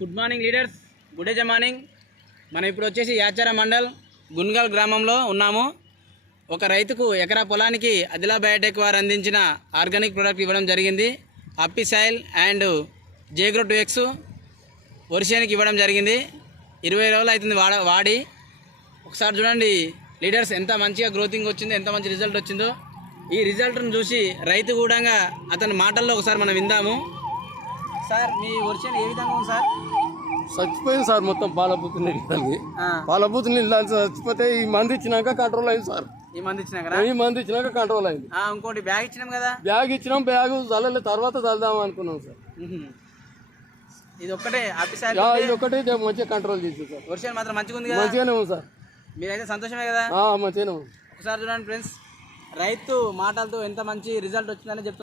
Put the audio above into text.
Good morning leaders, good day morning. మనం ఇప్పుడు వచ్చేసి యాచార మండల్ గున్గల్ గ్రామంలో ఉన్నాము. ఒక రైతుకు ఎకరా పొలానికి అదిలా బయోటెక్ వారు అందించిన ఆర్గానిక్ ప్రోడక్ట్ ఇవ్వడం జరిగింది. అప్పిసైల్ అండ్ జేగ్రో 2X వర్షానికి ఇవ్వడం జరిగింది. 20 రోజులు అవుతుంది వాడి. ఒకసారి చూడండి లీడర్స్, ఎంత మంచిగా గ్రోతింగ్ వచ్చిందో, ఎంత మంచి రిజల్ట్ వచ్చిందో. ఈ రిజల్ట్ను చూసి రైతు కూడా అతని మాటల్లో ఒకసారి మనం విందాము. సార్, మీ వర్షం ఏ విధంగా ఉంది సార్? చచ్చిపోయింది సార్, మొత్తం పాలబూతు నీళ్ళు పాలబూతు నీళ్ళు చచ్చిపోతే ఈ మంది ఇచ్చినాక కంట్రోల్ అయింది సార్. ఈ మంది ఇచ్చినాక కంట్రోల్ అయింది. ఇంకోటి బ్యాగ్ ఇచ్చినాం కదా, బ్యాగ్ ఇచ్చినాం. బ్యాగ్ చల్లలే, తర్వాత చల్దాం అనుకున్నాం సార్. ఇది ఒక్కటే ఇది ఒక్కటే మంచిగా కంట్రోల్ చేసింది సార్. వర్షం మాత్రం మంచిగా ఉంది కదా? మంచిగానే ఉంది సార్. మీరైతే సంతోషమే కదా? మంచిగానే ఉంది. ఒకసారి చూడండి ఫ్రెండ్స్, రైతు మాటలతో ఎంత మంచి రిజల్ట్ వచ్చిందని చెప్తున్నారు.